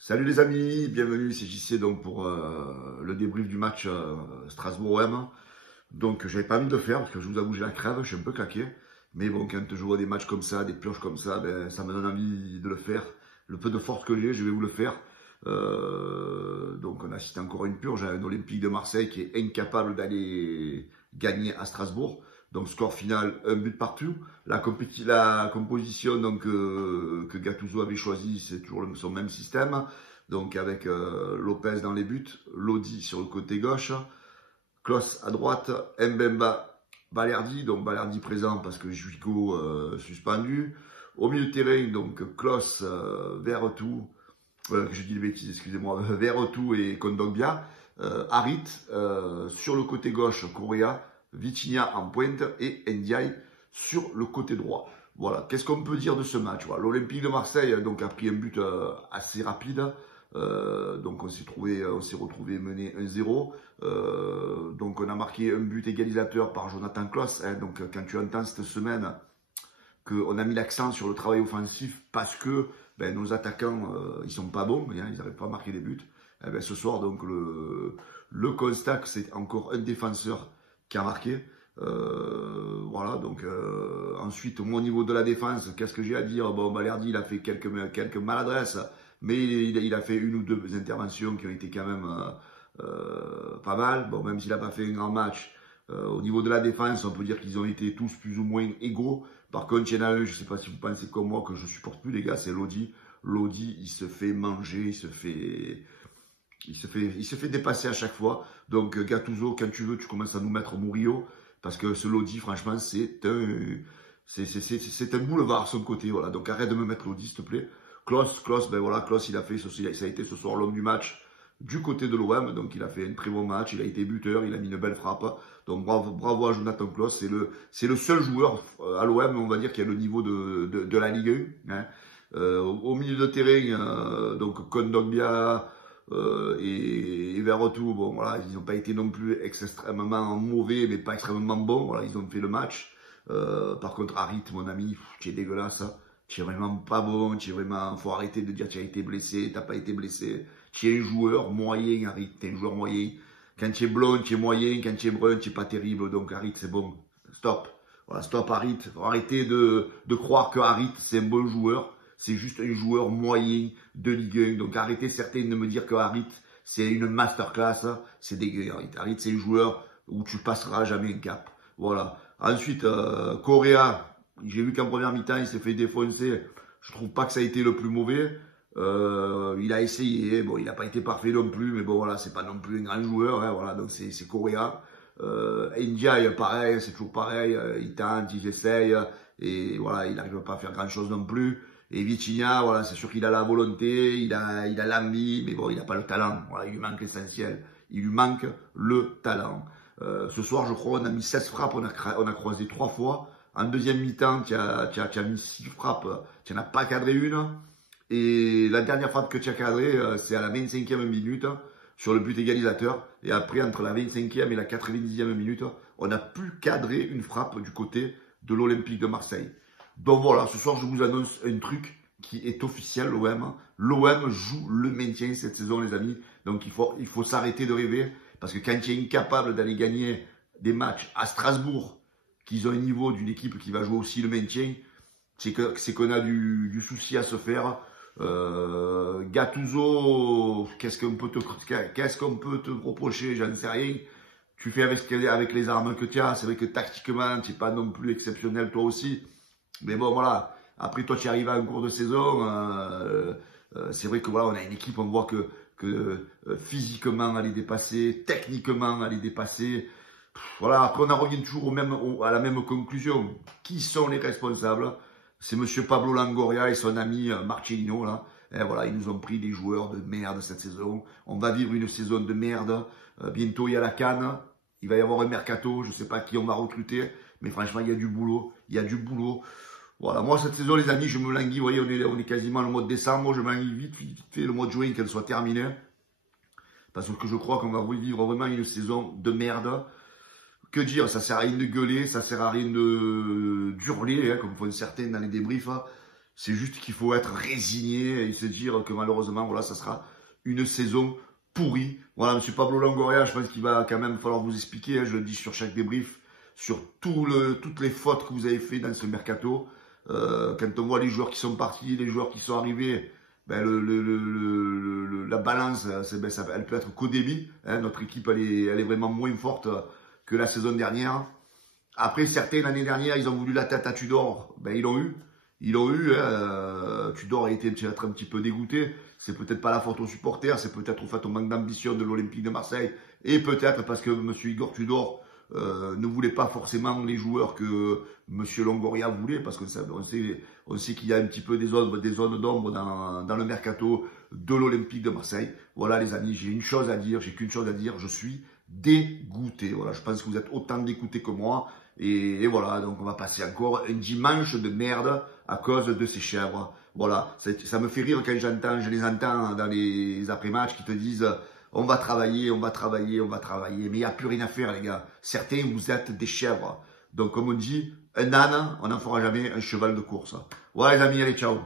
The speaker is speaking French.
Salut les amis, bienvenue, c'est JC donc pour le débrief du match Strasbourg-OM. Donc j'avais pas envie de le faire parce que je vous avoue j'ai la crève, je suis un peu claqué. Mais bon, quand je vois des matchs comme ça, des purges comme ça, ben, ça me donne envie de le faire. Le peu de force que j'ai, je vais vous le faire. Donc on assiste encore à une purge, à un Olympique de Marseille qui est incapable d'aller gagner à Strasbourg. Donc score final, un but partout. La composition donc, que Gattuso avait choisi, c'est toujours son même système. Donc avec Lopez dans les buts, Lodi sur le côté gauche, Klos à droite, Mbemba, Balerdi. Donc Balerdi présent parce que Juico suspendu. Au milieu de terrain, donc Klos, Verretou, je dis des bêtises, excusez-moi, Verretou et Kondogbia. Harit, sur le côté gauche, Correa, Vitinha en pointe et Ndiaye sur le côté droit. Voilà, qu'est-ce qu'on peut dire de ce match? Voilà, l'Olympique de Marseille donc, a pris un but assez rapide. Donc on s'est retrouvé mené 1-0. Donc on a marqué un but égalisateur par Jonathan Klaus. Hein, donc quand tu entends cette semaine qu'on a mis l'accent sur le travail offensif parce que ben, nos attaquants, ils sont pas bons, hein, ils n'arrivent pas à marquer des buts. Eh ben, ce soir, donc le constat, c'est encore un défenseur qui a marqué. Voilà, donc ensuite, moi, au niveau de la défense, qu'est-ce que j'ai à dire? Bon, Balerdi, il a fait quelques maladresses, mais il a fait une ou deux interventions qui ont été quand même pas mal. Bon, même s'il n'a pas fait un grand match, au niveau de la défense, on peut dire qu'ils ont été tous plus ou moins égaux. Par contre, il y en a un, je ne sais pas si vous pensez comme moi, que je ne supporte plus, les gars, c'est Lodi. Lodi, il se fait manger, il se fait dépasser à chaque fois. Donc, Gattuso, quand tu veux, tu commences à nous mettre Murillo. Parce que ce Lodi, franchement, c'est un boulevard, son côté. Voilà. Donc, arrête de me mettre Lodi, s'il te plaît. Klos, ben voilà, Klos, ça a été ce soir l'homme du match du côté de l'OM. Donc, il a fait un très bon match. Il a été buteur, il a mis une belle frappe. Donc, bravo à Jonathan Klos. C'est le seul joueur à l'OM, on va dire, qui a le niveau de la Ligue 1. Hein. Au milieu de terrain, donc Kondogbia et Verretou, bon voilà, ils n'ont pas été non plus extrêmement mauvais, mais pas extrêmement bons. Voilà, ils ont fait le match. Par contre, Harit, mon ami, tu es dégueulasse. Tu es vraiment pas bon. Tu es vraiment, faut arrêter de dire tu as été blessé, t'as pas été blessé. Tu es un joueur moyen, Harit. Tu es un joueur moyen. Quand tu es blond, tu es moyen. Quand tu es brun, tu es pas terrible. Donc Harit, c'est bon. Stop. Voilà, stop Harit. Faut arrêter de croire que Harit, c'est un bon joueur. C'est juste un joueur moyen de Ligue 1. Donc arrêtez certains de me dire que Harit, c'est une masterclass. C'est dégueu, Harit. Harit, c'est un joueur où tu passeras jamais un cap. Voilà. Ensuite, Correa, j'ai vu qu'en première mi-temps, il s'est fait défoncer. Je trouve pas que ça a été le plus mauvais. Il a essayé. Bon, il n'a pas été parfait non plus. Mais bon, voilà, c'est pas non plus un grand joueur. Hein, voilà, donc c'est Correa. Ndiaye, pareil, c'est toujours pareil. Il tente, il essaye. Et voilà, il n'arrive pas à faire grand-chose non plus. Et Vitinha, voilà, c'est sûr qu'il a la volonté, il a l'envie, mais bon, il n'a pas le talent. Voilà, il lui manque l'essentiel. Il lui manque le talent. Ce soir, je crois, on a mis 16 frappes, on a croisé 3 fois. En deuxième mi-temps, tu as mis 6 frappes, tu n'en as pas cadré une. Et la dernière frappe que tu as cadrée, c'est à la 25e minute, sur le but égalisateur. Et après, entre la 25e et la 90e minute, on a pu cadrer une frappe du côté de l'Olympique de Marseille. Donc voilà, ce soir, je vous annonce un truc qui est officiel, l'OM. L'OM joue le maintien cette saison, les amis. Donc il faut s'arrêter de rêver. Parce que quand tu es incapable d'aller gagner des matchs à Strasbourg, qu'ils ont un niveau d'une équipe qui va jouer aussi le maintien, c'est qu'on a du souci à se faire. Gattuso, qu'est-ce qu'on peut te reprocher? J'en sais rien. Tu fais avec les armes que tu as. C'est vrai que tactiquement, tu n'es pas non plus exceptionnel toi aussi. Mais bon, voilà. Après, toi, tu arrives à un cours de saison. C'est vrai que voilà, on a une équipe, on voit que physiquement, elle est dépassée, techniquement, elle est dépassée. Voilà. Après, on en revient toujours à la même conclusion. Qui sont les responsables? C'est monsieur Pablo Longoria et son ami Marcelino, là. Et voilà, ils nous ont pris des joueurs de merde cette saison. On va vivre une saison de merde. Bientôt, il y a la CAN. Il va y avoir un mercato. Je ne sais pas qui on va recruter. Mais franchement, il y a du boulot. Il y a du boulot. Voilà, moi, cette saison, les amis, je me languis. Vous voyez, on est quasiment le mois de décembre. Je me languis vite fait le mois de juin, qu'elle soit terminée. Parce que je crois qu'on va vivre vraiment une saison de merde. Que dire, ça sert à rien de gueuler, ça sert à rien d'hurler, hein, comme font certains dans les débriefs. C'est juste qu'il faut être résigné et se dire que malheureusement, voilà, ça sera une saison pourrie. Voilà, M. Pablo Longoria, je pense qu'il va quand même falloir vous expliquer, hein, je le dis sur chaque débrief, sur toutes les fautes que vous avez fait dans ce mercato. Quand on voit les joueurs qui sont partis, les joueurs qui sont arrivés, ben la balance, ben, elle peut être qu'au débit. Hein, notre équipe, elle est vraiment moins forte que la saison dernière. Après, certains, l'année dernière, ils ont voulu la tête à Tudor. Ben, ils l'ont eu. Ils l'ont eu. Hein. Tudor a été peut-être un petit peu dégoûté. C'est peut-être pas la faute aux supporters. C'est peut-être au fait au manque d'ambition de l'Olympique de Marseille. Et peut-être parce que M. Igor Tudor ne voulait pas forcément les joueurs que M. Longoria voulait. Parce on sait qu'il y a un petit peu des zones d'ombre dans le mercato de l'Olympique de Marseille. Voilà les amis, j'ai une chose à dire. J'ai qu'une chose à dire. Je suis dégoûté. Voilà, je pense que vous êtes autant dégoûtés que moi. Et voilà, donc on va passer encore un dimanche de merde à cause de ces chèvres. Voilà, ça me fait rire quand je les entends dans les après-matchs qui te disent on va travailler, on va travailler, on va travailler. Mais il n'y a plus rien à faire les gars. Certains, vous êtes des chèvres. Donc comme on dit, un âne, on n'en fera jamais un cheval de course. Voilà les amis, allez, ciao.